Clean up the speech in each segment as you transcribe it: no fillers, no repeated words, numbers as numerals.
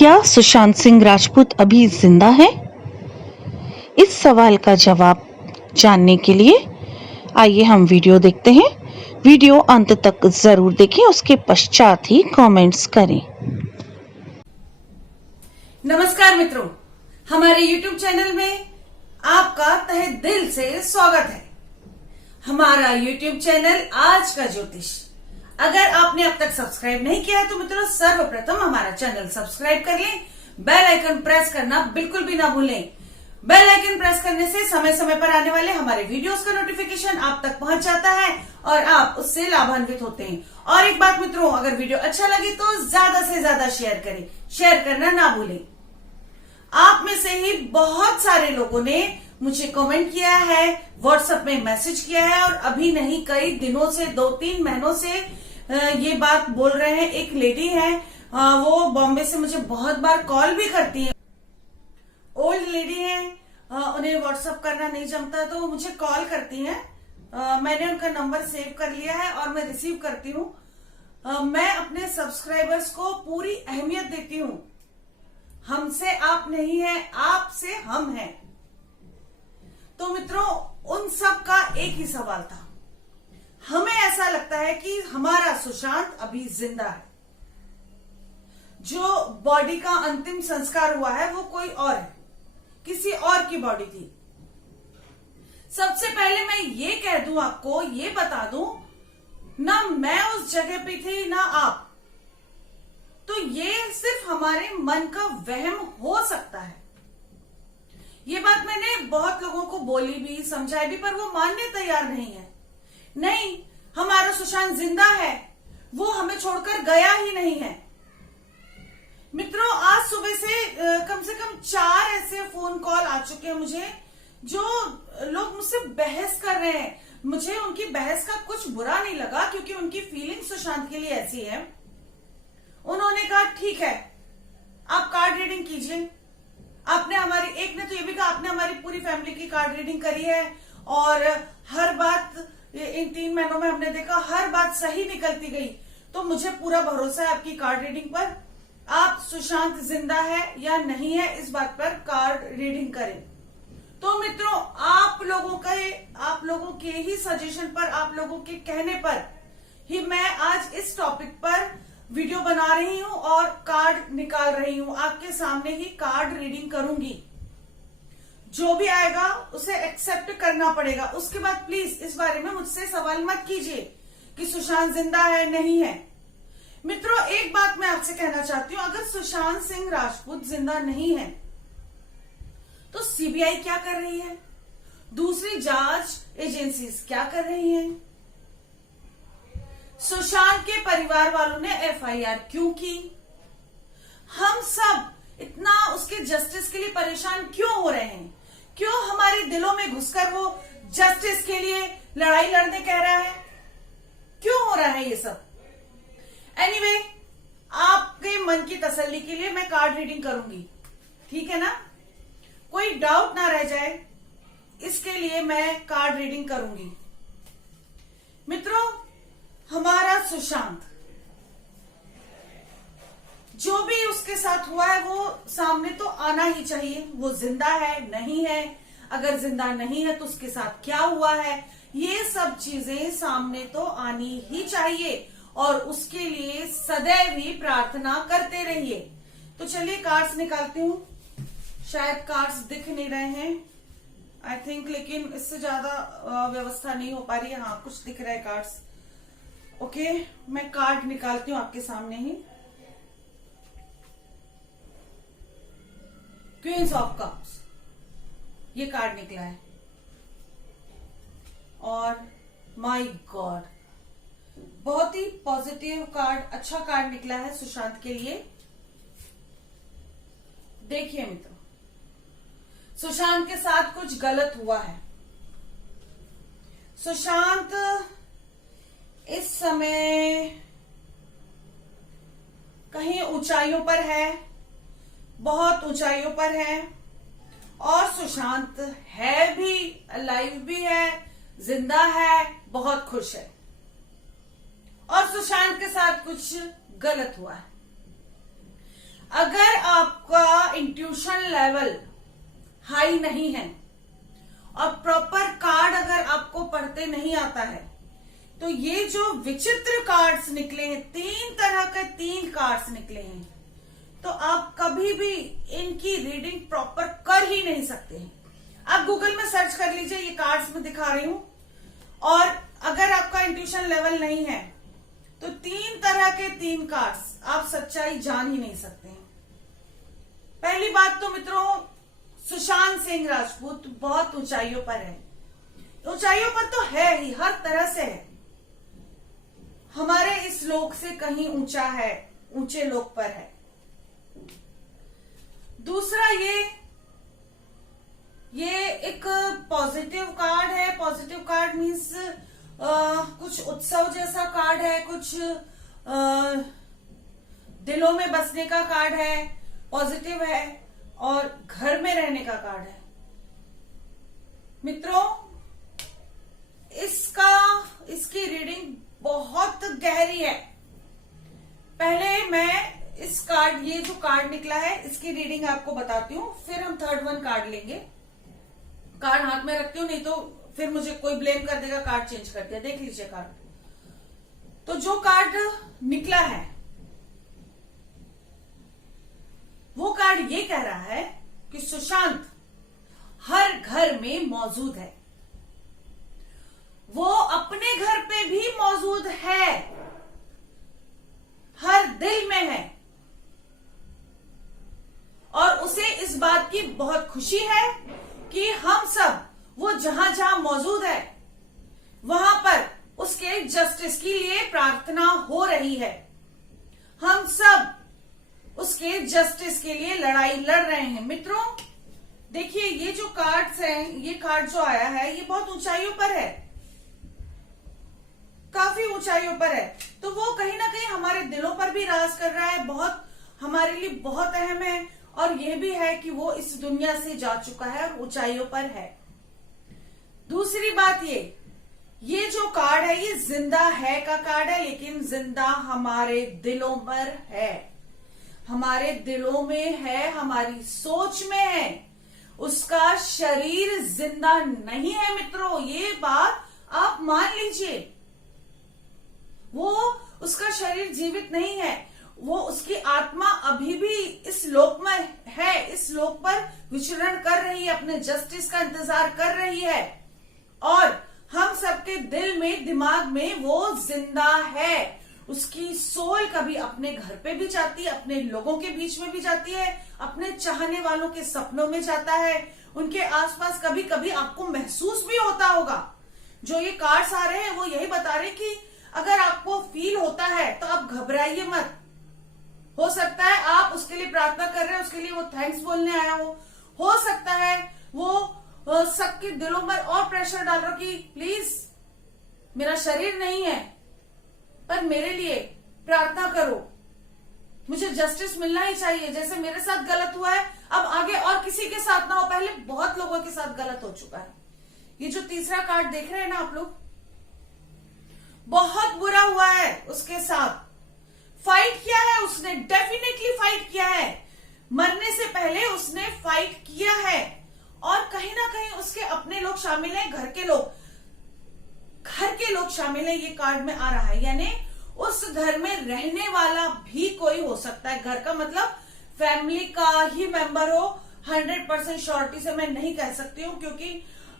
क्या सुशांत सिंह राजपूत अभी जिंदा है? इस सवाल का जवाब जानने के लिए आइए हम वीडियो देखते हैं। वीडियो अंत तक जरूर देखें, उसके पश्चात ही कमेंट्स करें। नमस्कार मित्रों, हमारे YouTube चैनल में आपका तहे दिल से स्वागत है। हमारा YouTube चैनल आज का ज्योतिष, अगर आपने अब तक सब्सक्राइब नहीं किया है तो मित्रों सर्वप्रथम हमारा चैनल सब्सक्राइब कर लें, बेल आइकन प्रेस करना बिल्कुल भी ना भूलें। बेल आइकन प्रेस करने से समय समय पर आने वाले हमारे वीडियोस का नोटिफिकेशन आप तक पहुंच जाता है और आप उससे लाभान्वित होते हैं। और एक बात मित्रों, अगर वीडियो अच्छा लगे तो ज्यादा से ज्यादा शेयर करें, शेयर करना ना भूलें। आप में से ही बहुत सारे लोगों ने मुझे कमेंट किया है, व्हाट्सएप में मैसेज किया है और अभी नहीं कई दिनों से 2-3 महीनों से ये बात बोल रहे हैं। एक लेडी है, वो बॉम्बे से मुझे बहुत बार कॉल भी करती है। ओल्ड लेडी है, उन्हें व्हाट्सएप करना नहीं जमता तो मुझे कॉल करती हैं। मैंने उनका नंबर सेव कर लिया है और मैं रिसीव करती हूँ। मैं अपने सब्सक्राइबर्स को पूरी अहमियत देती हूँ। हमसे आप नहीं है, आपसे हम हैं। तो मित्रों, उन सब का एक ही सवाल था। हमें ऐसा लगता है कि हमारा सुशांत अभी जिंदा है। जो बॉडी का अंतिम संस्कार हुआ है वो कोई और है, किसी और की बॉडी थी। सबसे पहले मैं ये कह दूं, आपको ये बता दूं, ना मैं उस जगह पे थी ना आप। तो ये सिर्फ हमारे मन का वहम हो सकता है। ये बात मैंने बहुत लोगों को बोली भी, समझाई भी, पर वो मानने तैयार नहीं है। नहीं, हमारा सुशांत जिंदा है, वो हमें छोड़कर गया ही नहीं है। मित्रों, आज सुबह से कम 4 ऐसे फोन कॉल आ चुके हैं मुझे, जो लोग मुझसे बहस कर रहे हैं। मुझे उनकी बहस का कुछ बुरा नहीं लगा, क्योंकि उनकी फीलिंग सुशांत के लिए ऐसी है। उन्होंने कहा ठीक है, आप कार्ड रीडिंग कीजिए। आपने हमारी, एक ने तो ये भी कहा आपने हमारी पूरी फैमिली की कार्ड रीडिंग करी है और हर बात इन 3 महीनों में हमने देखा हर बात सही निकलती गई। तो मुझे पूरा भरोसा है आपकी कार्ड रीडिंग पर। आप सुशांत जिंदा है या नहीं है, इस बात पर कार्ड रीडिंग करें। तो मित्रों, आप लोगों के ही सजेशन पर, आप लोगों के कहने पर ही मैं आज इस टॉपिक पर वीडियो बना रही हूं और कार्ड निकाल रही हूं। आपके सामने ही कार्ड रीडिंग करूंगी। जो भी आएगा उसे एक्सेप्ट करना पड़ेगा। उसके बाद प्लीज इस बारे में मुझसे सवाल मत कीजिए कि सुशांत जिंदा है नहीं है। मित्रों, एक बात मैं आपसे कहना चाहती हूं, अगर सुशांत सिंह राजपूत जिंदा नहीं है तो सीबीआई क्या कर रही है, दूसरी जांच एजेंसीज क्या कर रही हैं? सुशांत के परिवार वालों ने एफआईआर क्यों की? हम सब इतना उसके जस्टिस के लिए परेशान क्यों हो रहे हैं? क्यों हमारे दिलों में घुसकर वो जस्टिस के लिए लड़ाई लड़ने कह रहा है? क्यों हो रहा है ये सब? एनीवे, आपके मन की तसल्ली के लिए मैं कार्ड रीडिंग करूंगी, ठीक है ना? कोई डाउट ना रह जाए, इसके लिए मैं कार्ड रीडिंग करूंगी। मित्रों, हमारा सुशांत, जो भी उसके साथ हुआ है वो सामने तो आना ही चाहिए। वो जिंदा है नहीं है, अगर जिंदा नहीं है तो उसके साथ क्या हुआ है, ये सब चीजें सामने तो आनी ही चाहिए और उसके लिए सदैव ही प्रार्थना करते रहिए। तो चलिए कार्ड्स निकालती हूँ। शायद कार्ड्स दिख नहीं रहे हैं, आई थिंक, लेकिन इससे ज्यादा व्यवस्था नहीं हो पा रही है। हाँ, कुछ दिख रहा है कार्ड्स। ओके, मैं कार्ड निकालती हूँ आपके सामने ही। क्वींस ऑफ कप्स, ये कार्ड निकला है और माय गॉड, बहुत ही पॉजिटिव कार्ड, अच्छा कार्ड निकला है सुशांत के लिए। देखिए मित्रों, सुशांत के साथ कुछ गलत हुआ है। सुशांत इस समय कहीं ऊंचाइयों पर है, बहुत ऊंचाइयों पर है, और सुशांत है भी, अलाइव भी है, जिंदा है, बहुत खुश है। और सुशांत के साथ कुछ गलत हुआ है। अगर इंट्यूशन लेवल हाई नहीं है और प्रॉपर कार्ड अगर आपको पढ़ते नहीं आता है, तो ये जो विचित्र कार्ड्स निकले हैं, 3 तरह के 3 कार्ड्स निकले हैं, तो आप कभी भी इनकी रीडिंग प्रॉपर कर ही नहीं सकते हैं। आप गूगल में सर्च कर लीजिए, ये कार्ड्स में दिखा रही हूं, और अगर आपका इंट्यूशन लेवल नहीं है तो 3 तरह के 3 कार्ड्स आप सच्चाई जान ही नहीं सकते हैं। पहली बात तो मित्रों, सुशांत सिंह राजपूत बहुत ऊंचाइयों पर है। ऊंचाइयों पर तो है ही, हर तरह से है, हमारे इस लोक से कहीं ऊंचा है, ऊंचे लोक पर है। दूसरा, ये एक पॉजिटिव कार्ड है। पॉजिटिव कार्ड मीन्स कुछ उत्सव जैसा कार्ड है, कुछ दिलों में बसने का कार्ड है, पॉजिटिव है और घर में रहने का कार्ड है। मित्रों, इसकी रीडिंग बहुत गहरी है। पहले मैं इस कार्ड, ये जो कार्ड निकला है, इसकी रीडिंग आपको बताती हूँ, फिर हम थर्ड वन कार्ड लेंगे। कार्ड हाथ में रखती हूँ, नहीं तो फिर मुझे कोई ब्लेम कर देगा कार्ड चेंज कर दिया। देख लीजिए कार्ड। तो जो कार्ड निकला है वो कार्ड ये कह रहा है कि सुशांत हर घर में मौजूद है, वो अपने घर पे भी मौजूद है, हर दिल में है, और उसे इस बात की बहुत खुशी है कि हम सब, वो जहां जहां मौजूद है वहां पर उसके जस्टिस के लिए प्रार्थना हो रही है। हम सब उसके जस्टिस के लिए लड़ाई लड़ रहे हैं। मित्रों देखिए, ये जो कार्ड्स हैं, ये कार्ड जो आया है, ये बहुत ऊंचाइयों पर है, काफी ऊंचाइयों पर है। तो वो कहीं ना कहीं हमारे दिलों पर भी राज कर रहा है, बहुत हमारे लिए बहुत अहम है, और ये भी है कि वो इस दुनिया से जा चुका है और ऊंचाइयों पर है। दूसरी बात, ये जो कार्ड है, ये जिंदा है का कार्ड है, लेकिन जिंदा हमारे दिलों पर है, हमारे दिलों में है, हमारी सोच में है। उसका शरीर जिंदा नहीं है मित्रों, ये बात आप मान लीजिए। वो, उसका शरीर जीवित नहीं है, वो, उसकी आत्मा अभी भी इस लोक में है, इस लोक पर विचरण कर रही है, अपने जस्टिस का इंतजार कर रही है, और हम सबके दिल में, दिमाग में वो जिंदा है। उसकी सोल कभी अपने घर पे भी जाती है, अपने लोगों के बीच में भी जाती है, अपने चाहने वालों के सपनों में जाता है, उनके आसपास कभी कभी आपको महसूस भी होता होगा। जो ये कार्ड्स आ रहे हैं वो यही बता रहे हैं कि अगर आपको फील होता है तो आप घबराइए मत। हो सकता है आप उसके लिए प्रार्थना कर रहे हैं, उसके लिए वो थैंक्स बोलने आया हो सकता है वो सबके दिलों में और प्रेशर डाल रहा हो कि प्लीज, मेरा शरीर नहीं है पर मेरे लिए प्रार्थना करो, मुझे जस्टिस मिलना ही चाहिए। जैसे मेरे साथ गलत हुआ है, अब आगे और किसी के साथ ना हो, पहले बहुत लोगों के साथ गलत हो चुका है। ये जो तीसरा कार्ड देख रहे हैं ना आप लोग, बहुत बुरा हुआ है उसके साथ, फाइट किया है उसने, डेफिनेटली फाइट किया है, मरने से पहले उसने फाइट किया है, और कहीं ना कहीं उसके अपने लोग शामिल हैं, घर के लोग शामिल हैं, ये कार्ड में आ रहा है। यानी उस घर में रहने वाला भी कोई हो सकता है, घर का मतलब फैमिली का ही मेंबर हो, 100% श्योरिटी से मैं नहीं कह सकती हूँ, क्योंकि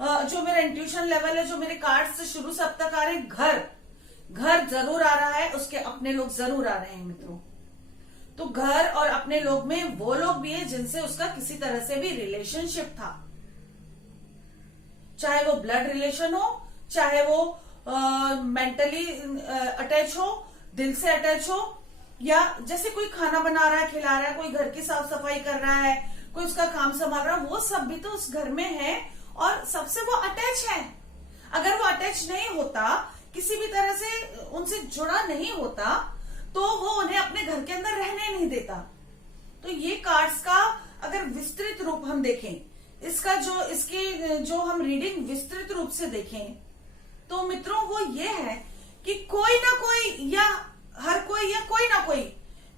जो मेरा इंट्यूशन लेवल है, जो मेरे कार्ड से शुरू से अब तक आ रहे हैं, घर जरूर आ रहा है, उसके अपने लोग जरूर आ रहे हैं मित्रों। तो घर और अपने लोग में वो लोग भी है जिनसे उसका किसी तरह से भी रिलेशनशिप था, चाहे वो ब्लड रिलेशन हो, चाहे वो मेंटली अटैच हो, दिल से अटैच हो, या जैसे कोई खाना बना रहा है, खिला रहा है, कोई घर की साफ सफाई कर रहा है, कोई उसका काम संभाल रहा है, वो सब भी तो उस घर में है और सबसे वो अटैच है। अगर वो अटैच नहीं होता, किसी भी तरह से उनसे जुड़ा नहीं होता, तो वो उन्हें अपने घर के अंदर रहने नहीं देता। तो ये कार्ड्स का अगर विस्तृत रूप हम देखें, इसका जो हम रीडिंग विस्तृत रूप से देखें, तो मित्रों वो ये है कि कोई ना कोई, या हर कोई, या कोई ना कोई,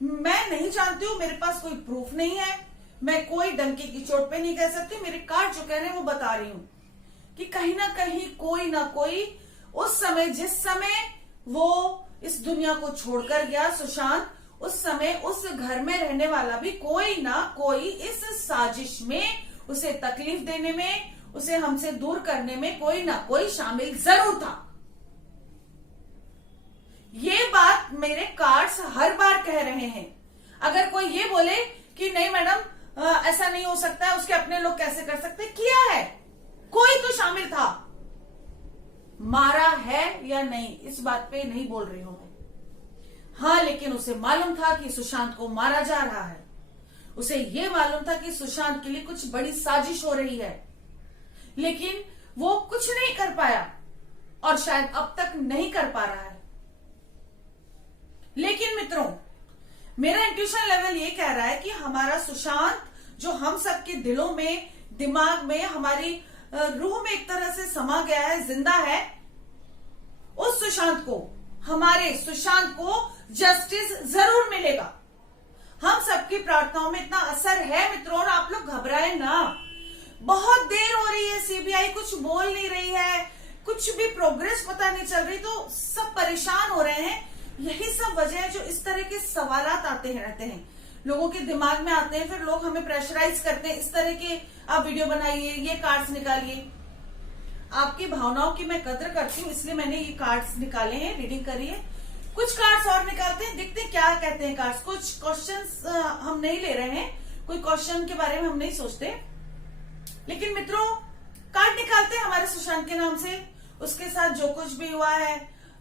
मैं नहीं जानती हूं, मेरे पास कोई प्रूफ नहीं है, मैं कोई डंके की चोट पे नहीं कह सकती, मेरे कार्ड जो कह रहे हैं वो बता रही हूं कि कहीं ना कहीं कोई ना कोई उस समय, जिस समय वो इस दुनिया को छोड़कर गया सुशांत, उस समय उस घर में रहने वाला भी कोई ना कोई इस साजिश में, उसे तकलीफ देने में, उसे हमसे दूर करने में कोई ना कोई शामिल जरूर था। ये बात मेरे कार्ड्स हर बार कह रहे हैं। अगर कोई ये बोले कि नहीं मैडम ऐसा नहीं हो सकता है, उसके अपने लोग कैसे कर सकते, किया है, कोई तो शामिल था। मारा है या नहीं इस बात पे नहीं बोल रही हूं मैं। हाँ, लेकिन उसे मालूम था कि सुशांत को मारा जा रहा है। उसे यह मालूम था कि सुशांत के लिए कुछ बड़ी साजिश हो रही है, लेकिन वो कुछ नहीं कर पाया और शायद अब तक नहीं कर पा रहा है। लेकिन मित्रों, मेरा इंट्यूशन लेवल ये कह रहा है कि हमारा सुशांत जो हम सबके दिलों में, दिमाग में, हमारी रूह में एक तरह से समा गया है, जिंदा है, उस सुशांत को, हमारे सुशांत को जस्टिस जरूर मिलेगा। हम सबकी प्रार्थनाओं में इतना असर है मित्रों, और आप लोग घबराए ना। बहुत देर हो रही है, सीबीआई कुछ बोल नहीं रही है, कुछ भी प्रोग्रेस पता नहीं चल रही, तो सब परेशान हो रहे हैं। यही सब वजह है जो इस तरह के सवालात आते हैं, रहते हैं लोगों के दिमाग में आते हैं, फिर लोग हमें प्रेशराइज करते हैं, इस तरह के आप वीडियो बनाइए, ये कार्ड्स निकालिए। आपकी भावनाओं की मैं कदर करती हूँ, इसलिए मैंने ये कार्ड्स निकाले हैं, रीडिंग करी है। कुछ कार्ड्स और निकालते हैं, देखते हैं क्या कहते हैं कार्ड्स। कुछ क्वेश्चंस हम नहीं ले रहे हैं, कोई क्वेश्चन के बारे में हम नहीं सोचते, लेकिन मित्रों कार्ड निकालते हैं हमारे सुशांत के नाम से, उसके साथ जो कुछ भी हुआ है,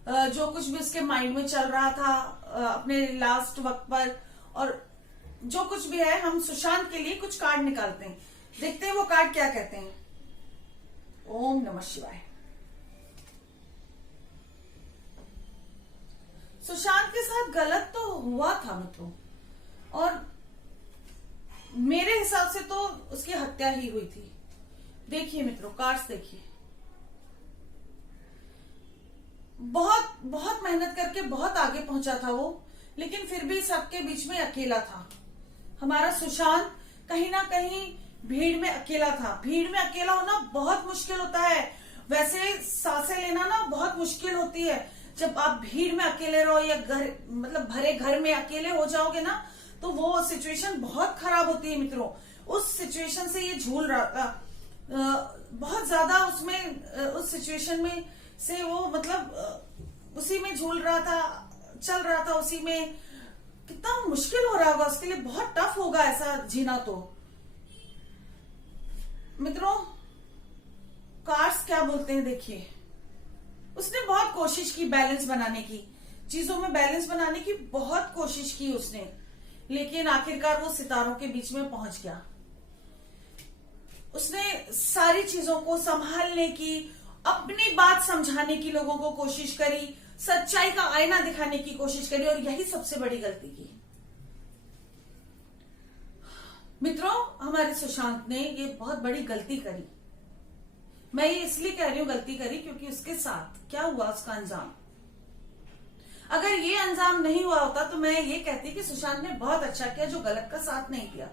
जो कुछ भी उसके माइंड में चल रहा था अपने लास्ट वक्त पर, और जो कुछ भी है, हम सुशांत के लिए कुछ कार्ड निकालते हैं, देखते हैं वो कार्ड क्या कहते हैं। ओम नमः शिवाय। सुशांत के साथ गलत तो हुआ था मित्रों, और मेरे हिसाब से तो उसकी हत्या ही हुई थी। देखिए मित्रों, कार्ड्स देखिए, बहुत बहुत मेहनत करके बहुत आगे पहुंचा था वो, लेकिन फिर भी सबके बीच में अकेला था। हमारा सुशांत कहीं ना कहीं भीड़ में अकेला था। भीड़ में अकेला होना बहुत मुश्किल होता है, वैसे सांसें लेना ना बहुत मुश्किल होती है। जब आप भीड़ में अकेले रहो या घर, मतलब भरे घर में अकेले हो जाओगे ना, तो वो सिचुएशन बहुत खराब होती है मित्रों। उस सिचुएशन से ये झूल रहा था, बहुत ज्यादा उसमें, उस सिचुएशन में से वो मतलब उसी में झूल रहा था, चल रहा था उसी में। कितना मुश्किल हो रहा होगा उसके लिए, बहुत टफ होगा ऐसा जीना। तो मित्रों कार्ड्स क्या बोलते हैं देखिए, उसने बहुत कोशिश की बैलेंस बनाने की, चीजों में बैलेंस बनाने की बहुत कोशिश की उसने, लेकिन आखिरकार वो सितारों के बीच में पहुंच गया। उसने सारी चीजों को संभालने की, अपनी बात समझाने की लोगों को कोशिश करी, सच्चाई का आईना दिखाने की कोशिश करी, और यही सबसे बड़ी गलती की। मित्रों हमारे सुशांत ने ये बहुत बड़ी गलती करी। मैं ये इसलिए कह रही हूं गलती करी क्योंकि उसके साथ क्या हुआ, उसका अंजाम। अगर ये अंजाम नहीं हुआ होता तो मैं ये कहती कि सुशांत ने बहुत अच्छा किया जो गलत का साथ नहीं दिया।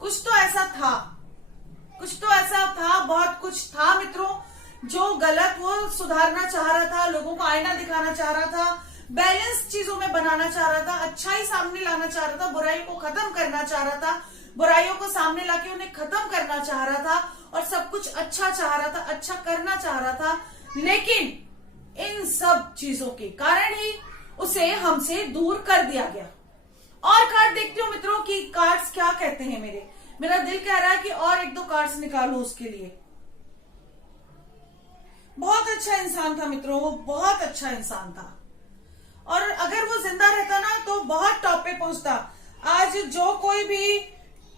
कुछ तो ऐसा था, कुछ तो ऐसा था, बहुत कुछ था मित्रों, जो गलत वो सुधारना चाह रहा था, लोगों को आईना दिखाना चाह रहा था, बैलेंस चीजों में बनाना चाह रहा था, अच्छाई सामने लाना चाह रहा था, बुराई को खत्म करना चाह रहा था, बुराइयों को सामने लाके उन्हें खत्म करना चाह रहा था, और सब कुछ अच्छा चाह रहा था, अच्छा करना चाह रहा था। लेकिन इन सब चीजों के कारण ही उसे हमसे दूर कर दिया गया। और कार्ड देखती हूँ मित्रों कि कार्ड्स क्या कहते हैं। मेरा दिल कह रहा है कि और एक दो कार्ड्स निकालूं उसके लिए। बहुत अच्छा इंसान था मित्रों, वो बहुत अच्छा इंसान था, और अगर वो जिंदा रहता ना तो बहुत टॉप पे पहुंचता। आज जो कोई भी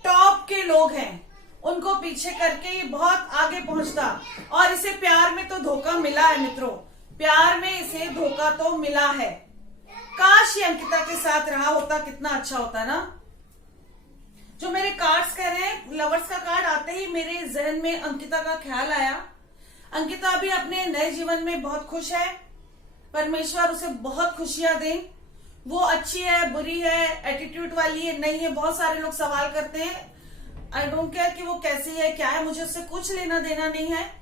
टॉप के लोग हैं उनको पीछे करके ये बहुत आगे पहुंचता, और इसे प्यार में तो धोखा मिला है मित्रों, प्यार में इसे धोखा तो मिला है। काश ये अंकिता के साथ रहा होता, कितना अच्छा होता ना। जो मेरे कार्ड्स कह रहे हैं, लवर्स का कार्ड आते ही मेरे जहन में अंकिता का ख्याल आया। अंकिता भी अपने नए जीवन में बहुत खुश है, परमेश्वर उसे बहुत खुशियां दे। वो अच्छी है, बुरी है, एटीट्यूड वाली है, नहीं है, बहुत सारे लोग सवाल करते हैं। आई डोंट केयर कि वो कैसी है क्या है, मुझे उससे कुछ लेना देना नहीं है।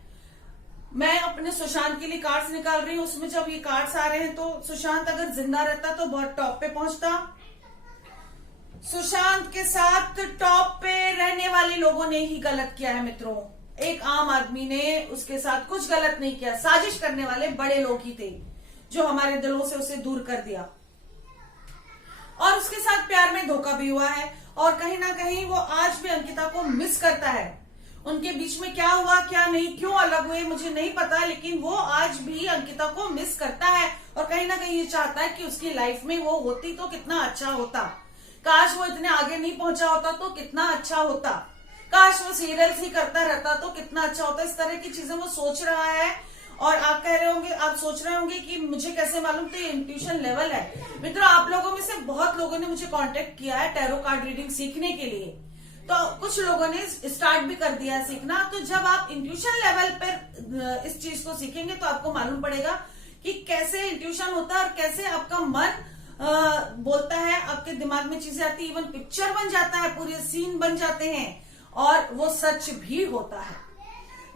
मैं अपने सुशांत के लिए कार्ड्स निकाल रही हूँ। उसमें जब ये कार्ड्स आ रहे हैं तो सुशांत अगर जिंदा रहता तो बहुत टॉप पे पहुंचता। सुशांत के साथ टॉप पे रहने वाले लोगों ने ही गलत किया है मित्रों। एक आम आदमी ने उसके साथ कुछ गलत नहीं किया। साजिश करने वाले बड़े लोग ही थे जो हमारे दिलों से उसे दूर कर दिया, और उसके साथ प्यार में धोखा भी हुआ है। और कहीं ना कहीं वो आज भी अंकिता को मिस करता है। उनके बीच में क्या हुआ क्या नहीं, क्यों अलग हुए मुझे नहीं पता, लेकिन वो आज भी अंकिता को मिस करता है और कहीं ना कहीं ये चाहता है कि उसकी लाइफ में वो होती तो कितना अच्छा होता। काश वो इतने आगे नहीं पहुंचा होता तो कितना अच्छा होता। काश वो सीरियल्स ही करता रहता तो कितना अच्छा होता। इस तरह की चीजें वो सोच रहा है। और आप कह रहे होंगे, आप सोच रहे होंगे कि मुझे कैसे मालूम, तो ये इंट्यूशन लेवल है मित्रों। आप लोगों में से बहुत लोगों ने मुझे कांटेक्ट किया है टैरो कार्ड रीडिंग सीखने के लिए, तो कुछ लोगों ने स्टार्ट भी कर दिया है सीखना। तो जब आप इंट्यूशन लेवल पर इस चीज को सीखेंगे तो आपको मालूम पड़ेगा कि कैसे इंट्यूशन होता है और कैसे आपका मन बोलता है, आपके दिमाग में चीजें आती है, इवन पिक्चर बन जाता है, पूरे सीन बन जाते हैं और वो सच भी होता है।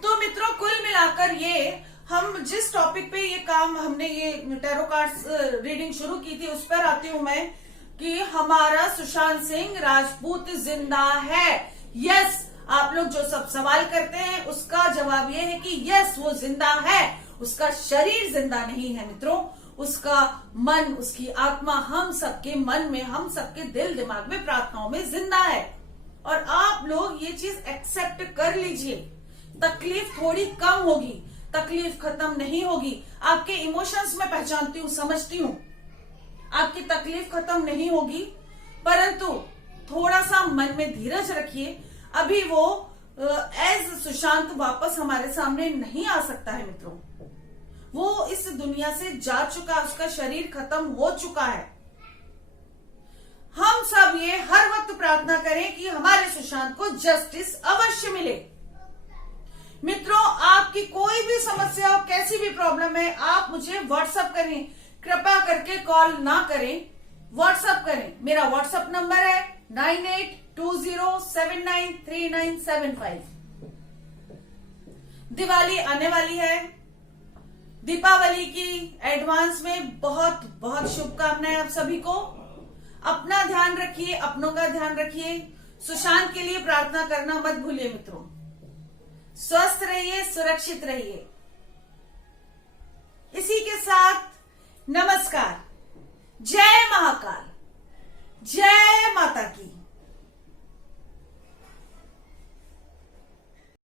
तो मित्रों कुल मिलाकर ये हम जिस टॉपिक पे ये काम हमने ये टैरो कार्ड्स रीडिंग शुरू की थी उस पर आती हूं मैं कि हमारा सुशांत सिंह राजपूत जिंदा है। यस, आप लोग जो सब सवाल करते हैं उसका जवाब ये है कि यस वो जिंदा है। उसका शरीर जिंदा नहीं है मित्रों, उसका मन, उसकी आत्मा हम सबके मन में, हम सबके दिल दिमाग में, प्रार्थनाओं में जिंदा है। और आप लोग ये चीज एक्सेप्ट कर लीजिए। तकलीफ थोड़ी कम होगी, तकलीफ खत्म नहीं होगी। आपके इमोशंस में पहचानती हूँ, समझती हूँ, आपकी तकलीफ खत्म नहीं होगी, परंतु थोड़ा सा मन में धीरज रखिए। अभी वो एज सुशांत वापस हमारे सामने नहीं आ सकता है मित्रों। वो इस दुनिया से जा चुका, उसका शरीर खत्म हो चुका है। हम सब ये हर वक्त प्रार्थना करें कि हमारे सुशांत को जस्टिस अवश्य मिले। मित्रों आपकी कोई भी समस्या हो, कैसी भी प्रॉब्लम है, आप मुझे व्हाट्सएप करें। कृपया करके कॉल ना करें, व्हाट्सएप करें। मेरा व्हाट्सएप नंबर है 9820793975। दिवाली आने वाली है, दीपावली की एडवांस में बहुत बहुत शुभकामनाएं आप सभी को। अपना ध्यान रखिए, अपनों का ध्यान रखिए। सुशांत के लिए प्रार्थना करना मत भूलिए मित्रों। स्वस्थ रहिए, सुरक्षित रहिए। इसी के साथ नमस्कार। जय महाकाल, जय माता की।